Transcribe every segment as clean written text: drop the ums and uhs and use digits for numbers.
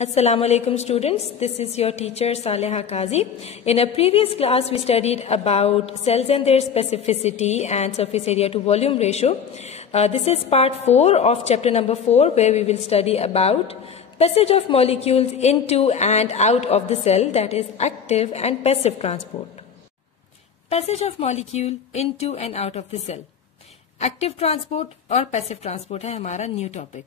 Assalamu alaikum students, this is your teacher Saleha Qazi. In a previous class we studied about cells and their specificity and surface area to volume ratio. This is part 4 of chapter number 4 where we will study about passage of molecules into and out of the cell, that is active and passive transport. Passage of molecule into and out of the cell. Active transport or passive transport है हमारा new topic.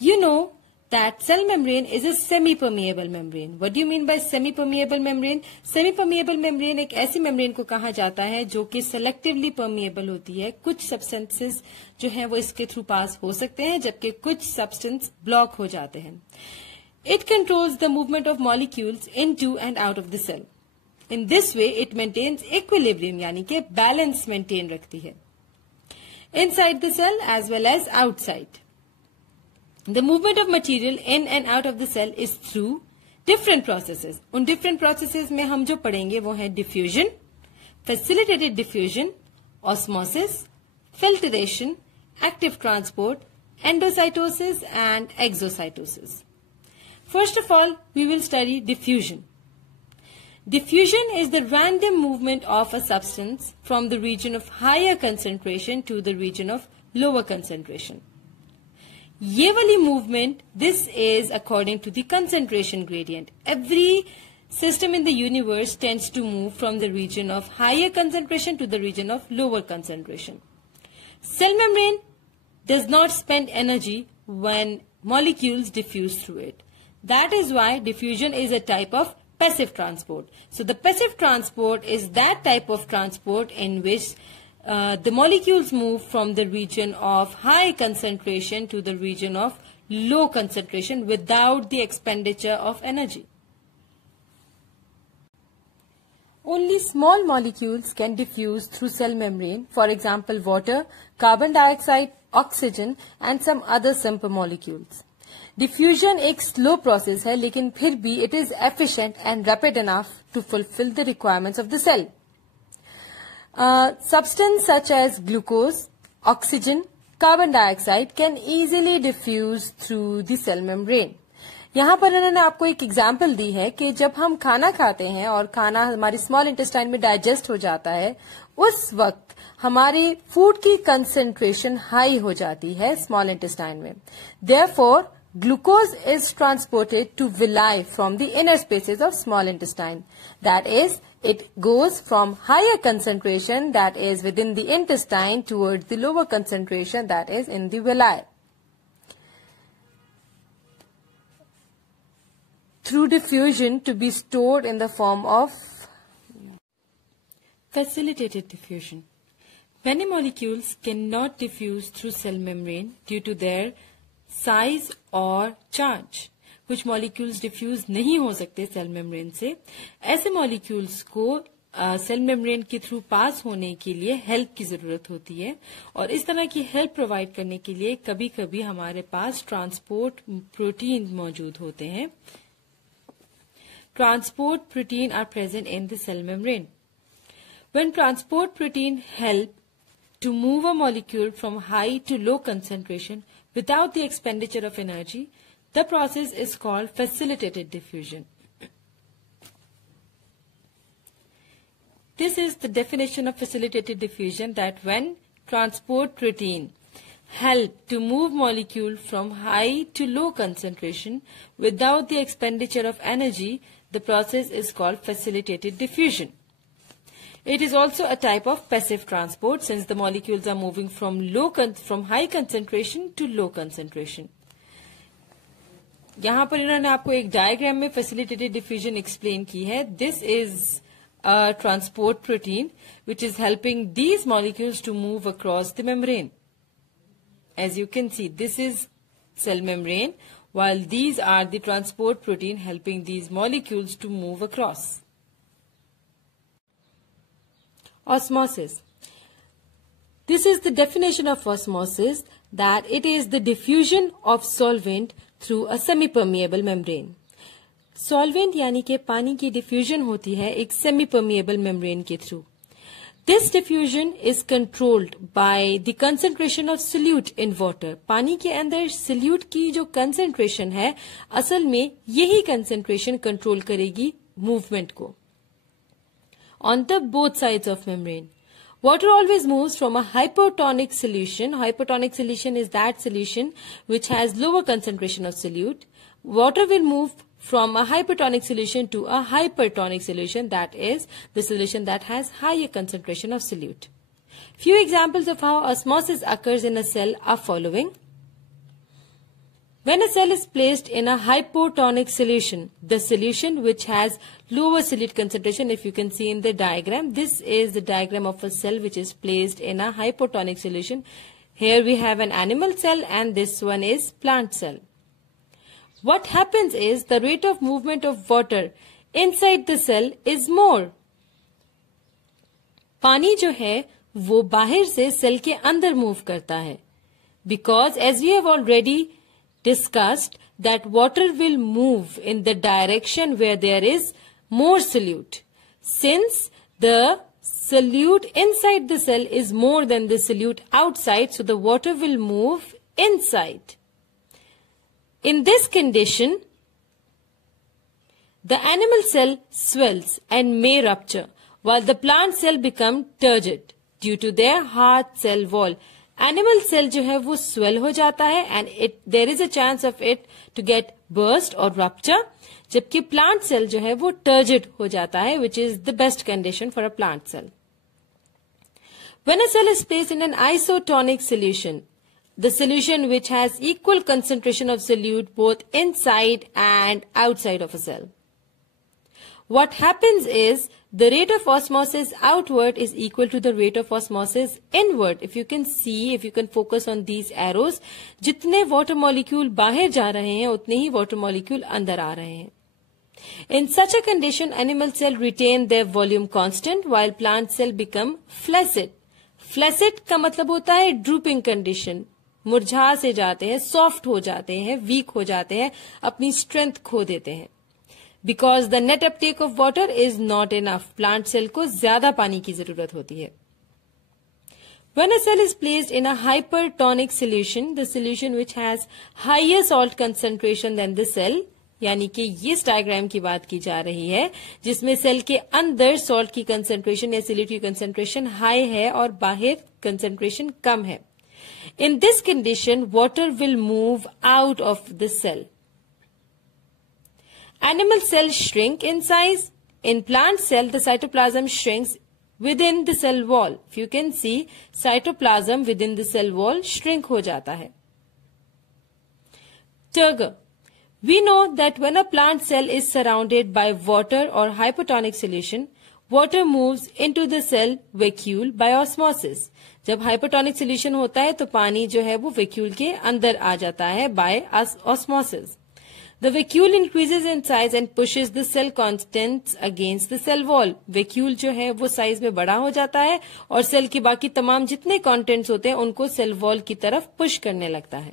You know that cell membrane is a semi-permeable membrane. What do you mean by semi-permeable membrane? Semi-permeable membrane एक ऐसी membrane को कहा जाता है जो कि selectively permeable होती है. कुछ substances जो हैं वो इसके through pass हो सकते हैं जबकि कुछ substance block हो जाते हैं. It controls the movement of molecules into and out of the cell. In this way, it maintains equilibrium यानी कि balance maintain रखती है. Inside the cell as well as outside. The movement of material in and out of the cell is through different processes. उन different processes में हम जो पढ़ेंगे वो है diffusion, facilitated diffusion, osmosis, filtration, active transport, endocytosis and exocytosis. First of all, we will study diffusion. Diffusion is the random movement of a substance from the region of higher concentration to the region of lower concentration. ये वाली movement, this is according to the concentration gradient. Every system in the universe tends to move from the region of higher concentration to the region of lower concentration. Cell membrane does not spend energy when molecules diffuse through it. That is why diffusion is a type of passive transport. So the passive transport is that type of transport in which the molecules move from the region of high concentration to the region of low concentration without the expenditure of energy. Only small molecules can diffuse through cell membrane, for example water, carbon dioxide, oxygen and some other simple molecules. Diffusion एक slow process है लेकिन फिर भी it is efficient and rapid enough to fulfill the requirements of the cell. Substance such as glucose, oxygen, carbon dioxide can easily diffuse through the cell membrane. यहाँ पर इन्होंने आपको एक एग्जाम्पल दी है कि जब हम खाना खाते हैं और खाना हमारी स्मॉल इंटेस्टाइन में डाइजेस्ट हो जाता है उस वक्त हमारी फूड की कंसेंट्रेशन हाई हो जाती है स्मॉल इंटेस्टाइन में. Therefore, glucose is transported to villi from the inner spaces of small intestine. That is, it goes from higher concentration that is within the intestine towards the lower concentration that is in the villi. Through diffusion to be stored in the form of facilitated diffusion. Many molecules cannot diffuse through cell membrane due to their size or charge. कुछ molecules diffuse नहीं हो सकते cell membrane से. ऐसे मॉलिक्यूल्स को cell membrane के through pass होने के लिए हेल्प की जरूरत होती है और इस तरह की हेल्प प्रोवाइड करने के लिए कभी कभी हमारे पास ट्रांसपोर्ट प्रोटीन मौजूद होते हैं. Transport protein are present in the cell membrane. When transport protein help to move a molecule from high to low concentration without the expenditure of energy, the process is called facilitated diffusion. This is the definition of facilitated diffusion, that when transport protein help to move molecule from high to low concentration without the expenditure of energy, the process is called facilitated diffusion. It is also a type of passive transport since the molecules are moving from high concentration to low concentration. यहाँ पर इन्होंने आपको एक डायग्राम में facilitated diffusion explain की है. This is a transport protein which is helping these molecules to move across the membrane. As you can see, this is cell membrane while these are the transport protein helping these molecules to move across. Osmosis. This is the definition of osmosis, that it is the diffusion of solvent through a semi-permeable membrane. Solvent यानी कि पानी की diffusion होती है एक semi-permeable membrane के through. This diffusion is controlled by the concentration of solute in water. पानी के अंदर solute की जो concentration है, असल में यही concentration control करेगी movement को. On the both sides of membrane, water always moves from a hypertonic solution. Hypertonic solution is that solution which has lower concentration of solute. Water will move from a hypertonic solution to a hypertonic solution, that is the solution that has higher concentration of solute. Few examples of how osmosis occurs in a cell are following. When a cell is placed in a hypotonic solution, the solution which has lower solute concentration, if you can see in the diagram, this is the diagram of a cell which is placed in a hypotonic solution. Here we have an animal cell and this one is plant cell. What happens is the rate of movement of water inside the cell is more. पानी जो है वो बाहर से सेल के अंदर मूव करता है. Because as we have already discussed that water will move in the direction where there is more solute. Since the solute inside the cell is more than the solute outside, so the water will move inside. In this condition, the animal cell swells and may rupture, while the plant cell become turgid due to their hard cell wall. Animal cell जो है वो swell हो जाता है and there is a chance of it to get burst or rupture, जबकि plant cell जो है वो turgid हो जाता है, which is the best condition for a plant cell. When a cell is placed in an isotonic solution, the solution which has equal concentration of solute both inside and outside of a cell. What happens is the rate of osmosis outward is equal to the rate of osmosis inward. If you can see, if you can focus on these arrows, जितने water molecule बाहर जा रहे हैं उतने ही water molecule अंदर आ रहे हैं. In such a condition, animal cell retain their volume constant while plant cell become flaccid. Flaccid का मतलब होता है drooping condition. मुरझा से जाते हैं, सॉफ्ट हो जाते हैं, वीक हो जाते हैं, अपनी स्ट्रेंथ खो देते हैं. Because the net uptake of water is not enough. Plant cell को ज्यादा पानी की जरूरत होती है. When a cell is placed in a hypertonic solution, the solution which has higher salt concentration than the cell, यानी कि इस डायग्राम की बात की जा रही है जिसमें सेल के अंदर सॉल्ट की कंसेंट्रेशन या सॉल्यूट की कंसेंट्रेशन हाई है और बाहर कंसेंट्रेशन कम है. In this condition, water will move out of the cell. Animal cells shrink in size. In plant cell, the cytoplasm shrinks within the cell wall. If you can see, cytoplasm within the cell wall shrink हो जाता है. Turgor. We know that when a plant cell is surrounded by water or hypotonic solution, water moves into the cell vacuole by osmosis. जब hypotonic solution होता है तो पानी जो है वो वैक्यूल के अंदर आ जाता है by osmosis. The vacuole increases in size and pushes the cell contents against the cell wall. Vacuole जो है वो साइज में बड़ा हो जाता है और सेल की बाकी तमाम जितने कंटेंट्स होते हैं उनको सेल वॉल की तरफ पुश करने लगता है.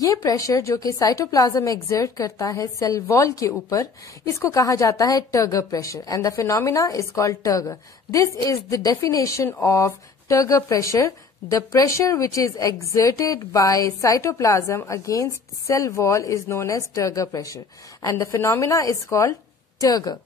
ये प्रेशर जो कि साइटोप्लाज्म एक्सर्ट करता है सेल वॉल के ऊपर, इसको कहा जाता है turgor pressure and the phenomena is called turgor. This is the definition of turgor pressure. The pressure which is exerted by cytoplasm against cell wall is known as turgor pressure and the phenomena is called turgor.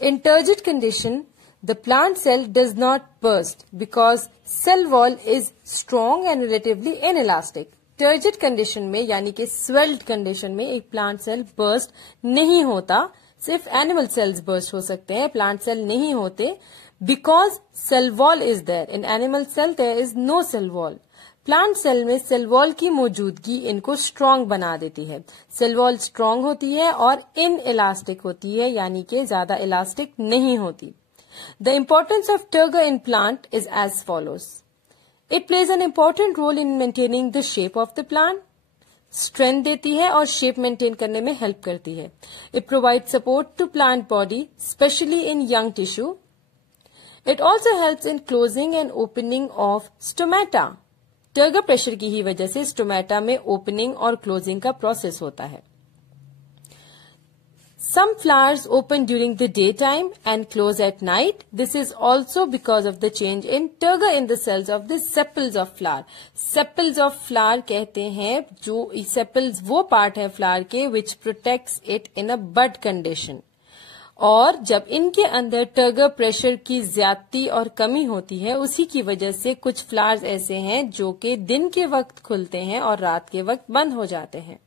In turgid condition, the plant cell does not burst because cell wall is strong and relatively inelastic. Turgid condition में यानी कि swelled condition में एक plant cell burst नहीं होता. सिर्फ animal cells burst हो सकते हैं, प्लांट सेल नहीं होते. Because cell wall is there. In animal cell there is no cell wall. Plant cell में सेल वॉल की मौजूदगी इनको स्ट्रांग बना देती है. सेल वॉल स्ट्रांग होती है और इन इलास्टिक होती है यानी कि ज्यादा इलास्टिक नहीं होती. The importance of turgor in plant is as follows. It plays an important role in maintaining the shape of the plant. Strength देती है और shape maintain करने में help करती है. It provides support to plant body, especially in young tissue. It also helps in closing and opening of stomata. Turgor pressure की ही वजह से stomata में opening और closing का process होता है. Some flowers open during the daytime and close at night. This is also because of the change in turgor in the cells of the sepals of flower. Sepals of flower कहते हैं जो sepals वो part है flower के which protects it in a bud condition. और जब इनके अंदर टर्गर प्रेशर की ज्यादती और कमी होती है उसी की वजह से कुछ फ्लावर्स ऐसे हैं जो कि दिन के वक्त खुलते हैं और रात के वक्त बंद हो जाते हैं.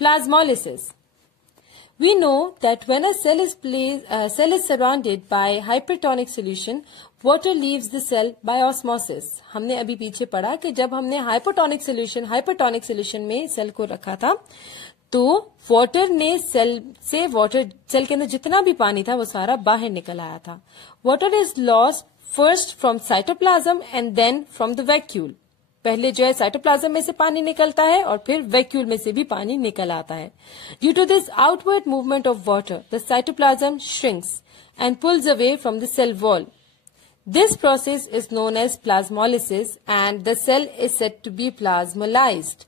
Plasmolysis. We know that when a cell is surrounded by hypertonic solution, water leaves the cell by osmosis. हमने अभी पीछे पढ़ा कि जब हमने hypertonic solution में सेल को रखा था तो वाटर ने सेल के अंदर जितना भी पानी था वो सारा बाहर निकल आया था. Water is lost first from cytoplasm and then from the vacuole. पहले जो है साइटोप्लाज्म में से पानी निकलता है और फिर वैक्यूल में से भी पानी निकल आता है. Due to this outward movement of water the cytoplasm shrinks and pulls away from the cell wall. This process is known as plasmolysis and the cell is said to be plasmolysed.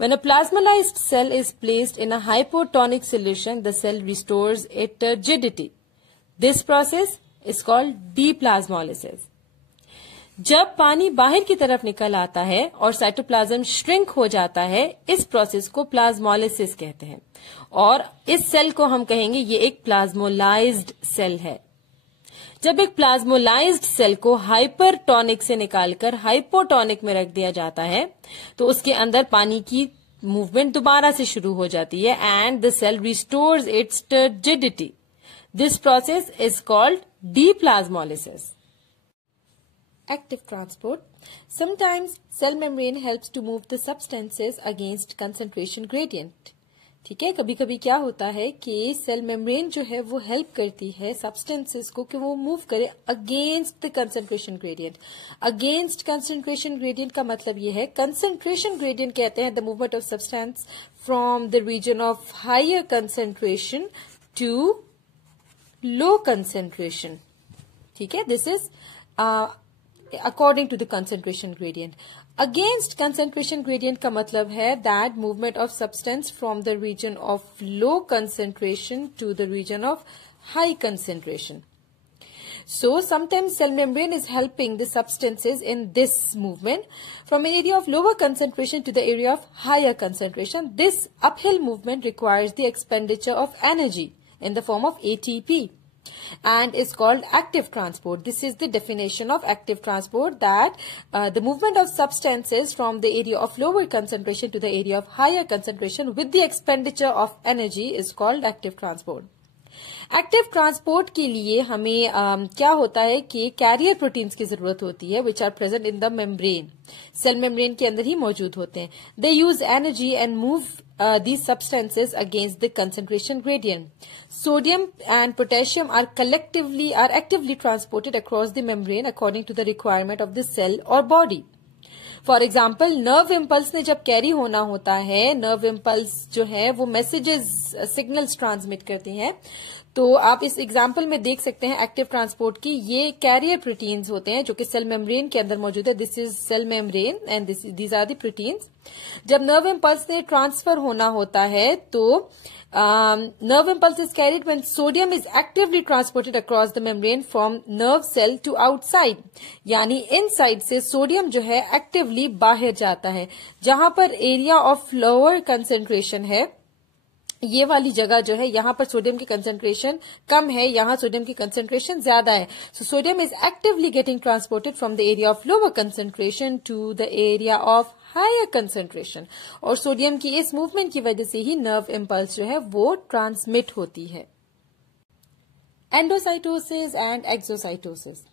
When a plasmolyzed cell is placed in a hypotonic solution, the cell restores its turgidity. This process is called deplasmolysis. जब पानी बाहर की तरफ निकल आता है और cytoplasm shrink हो जाता है, इस प्रोसेस को प्लाज्मोलिसिस कहते हैं. और इस सेल को हम कहेंगे ये एक प्लाज्मोलाइज्ड सेल है. जब एक प्लाज्मोलाइज्ड सेल को हाइपरटोनिक से निकालकर हाइपोटोनिक में रख दिया जाता है तो उसके अंदर पानी की मूवमेंट दोबारा से शुरू हो जाती है and the cell restores its turgidity. This process is called deplasmolysis. Active transport. Sometimes cell membrane helps to move the substances against concentration gradient. ठीक है, कभी कभी क्या होता है कि सेल मेम्ब्रेन जो है वो हेल्प करती है सब्सटेंसेस को कि वो मूव करे against the concentration gradient. Against concentration gradient का मतलब ये है, कंसंट्रेशन ग्रेडियंट कहते हैं the movement of substance from the region of higher concentration to low concentration. ठीक है, this is according to the concentration gradient. Against concentration gradient का मतलब है that movement of substance from the region of low concentration to the region of high concentration. So sometimes cell membrane is helping the substances in this movement from an area of lower concentration to the area of higher concentration. This uphill movement requires the expenditure of energy in the form of ATP. And is called active transport. This is the definition of active transport, that the movement of substances from the area of lower concentration to the area of higher concentration with the expenditure of energy is called active transport. Active transport के लिए हमें क्या होता है कि carrier proteins की जरूरत होती है which are present in the membrane. Cell membrane के अंदर ही मौजूद होते हैं. They use energy and move these substances against the concentration gradient. Sodium and potassium are actively transported across the membrane according to the requirement of the cell or body. For example nerve impulse ने जब कैरी होना होता है, nerve impulse जो है वो messages signals transmit करती हैं. तो आप इस एग्जाम्पल में देख सकते हैं एक्टिव ट्रांसपोर्ट की ये कैरियर प्रोटीन्स होते हैं जो कि सेल मेम्ब्रेन के अंदर मौजूद है. This is cell membrane and these are the proteins. जब नर्व इम्पल्स ने ट्रांसफर होना होता है तो nerve impulse is carried when sodium is actively transported across the membrane from nerve cell to outside. यानी इनसाइड से सोडियम जो है एक्टिवली बाहर जाता है. जहां पर एरिया ऑफ लोअर कंसेंट्रेशन है, ये वाली जगह जो है यहाँ पर सोडियम की कंसेंट्रेशन कम है, यहाँ सोडियम की कंसेंट्रेशन ज्यादा है. So sodium is actively getting transported from the area of lower concentration to the area of higher concentration. और सोडियम की इस मूवमेंट की वजह से ही नर्व इम्पल्स जो है वो ट्रांसमिट होती है. Endocytosis and exocytosis.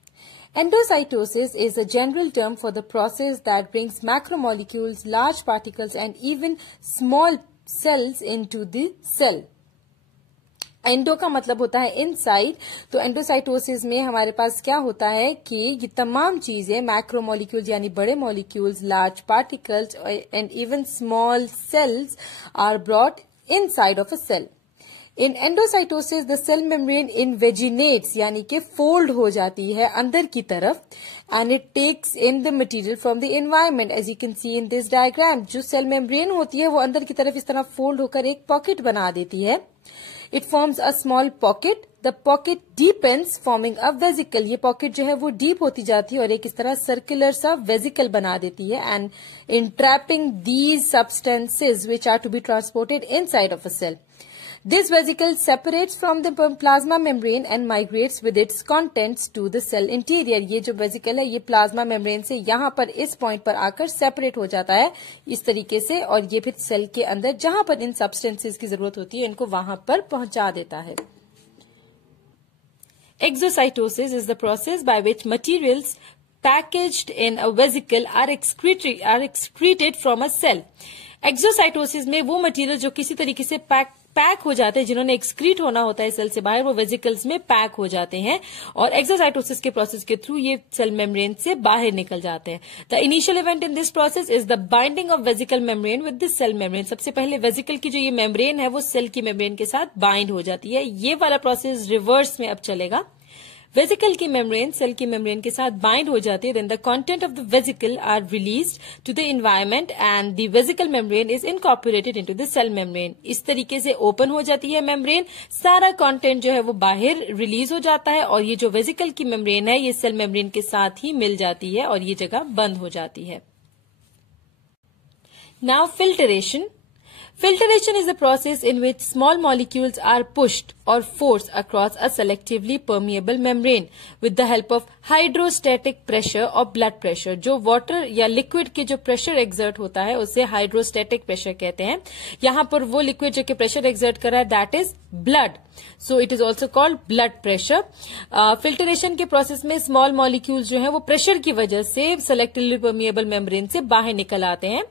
Endocytosis is a general term for the process that brings macromolecules, large particles and even small cells into the cell. Endo का मतलब होता है इनसाइड. तो एंडोसाइटोसिस में हमारे पास क्या होता है कि ये तमाम चीजें मैक्रोमोलिक्यूल्स यानी बड़े molecules, large particles and even small cells are brought inside of a cell. In endocytosis the cell membrane invaginates यानी कि फोल्ड हो जाती है अंदर की तरफ, and it takes in the material from the environment as you can see in this diagram. जो cell membrane होती है वो अंदर की तरफ इस तरह फोल्ड होकर एक पॉकेट बना देती है। It forms a small pocket, the pocket deepens forming a vesicle. ये पॉकेट जो है वो डीप होती जाती है और एक इस तरह सर्कुलर सा वेजिकल बना देती है, and entrapping these substances which are to be transported inside of a cell. This vesicle separates from the plasma membrane and migrates with its contents to the cell interior. ये जो वेजिकल है ये प्लाज्मा मेम्ब्रेन से यहाँ पर इस पॉइंट पर आकर सेपरेट हो जाता है इस तरीके से, और ये फिर सेल के अंदर जहां पर इन सब्सटेंसेस की जरूरत होती है इनको वहां पर पहुंचा देता है। Exocytosis is the process by which materials packaged in a vesicle are excreted from a cell. Exocytosis में वो मटेरियल जो किसी तरीके से पैक हो जाते हैं, जिन्होंने एक्सक्रीट होना होता है सेल से बाहर, वो वेजिकल्स में पैक हो जाते हैं और एक्सोसाइटोसिस के प्रोसेस के थ्रू ये सेल मेम्ब्रेन से बाहर निकल जाते हैं। The initial event in this process is the binding of vesicle membrane with this cell membrane. सबसे पहले वेजिकल की जो ये मेम्ब्रेन है वो सेल की मेम्ब्रेन के साथ बाइंड हो जाती है। ये वाला प्रोसेस रिवर्स में अब चलेगा। वेजिकल की मेम्ब्रेन सेल की मेम्ब्रेन के साथ बाइंड हो जाती है, then the content of the vesicle are released to the environment and the vesicle membrane is incorporated into the cell membrane. इस तरीके से ओपन हो जाती है मेम्ब्रेन, सारा कंटेंट जो है वो बाहर रिलीज हो जाता है और ये जो वेजिकल की मेम्ब्रेन है ये सेल मेम्ब्रेन के साथ ही मिल जाती है और ये जगह बंद हो जाती है। Now filtration. Filtration is a process in which small molecules are pushed or forced across a selectively permeable membrane with the help of hydrostatic pressure or blood pressure. जो water या liquid के जो pressure exert होता है उसे hydrostatic pressure कहते हैं। यहाँ पर वो liquid जो कि pressure exert कर रहा है that is blood. So it is also called blood pressure. Filtration के process में small molecules जो है वो pressure की वजह से selectively permeable membrane से बाहर निकल आते हैं।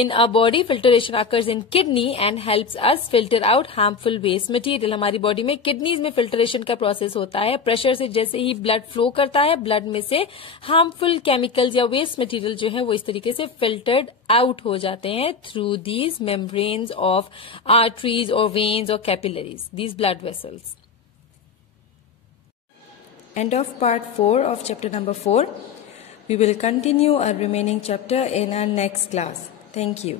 In a body, filtration occurs in kidney and helps us filter out harmful waste material. हमारी बॉडी में किडनीज में फिल्ट्रेशन का प्रोसेस होता है। प्रेशर से जैसे ही ब्लड फ्लो करता है, ब्लड में से हार्मफुल केमिकल्स या वेस्ट मटेरियल जो है वो इस तरीके से फिल्टर्ड आउट हो जाते हैं through these membranes of arteries और वेन्स और capillaries, these blood vessels. End of part 4 of chapter number 4. We will continue our remaining chapter in our next class. Thank you.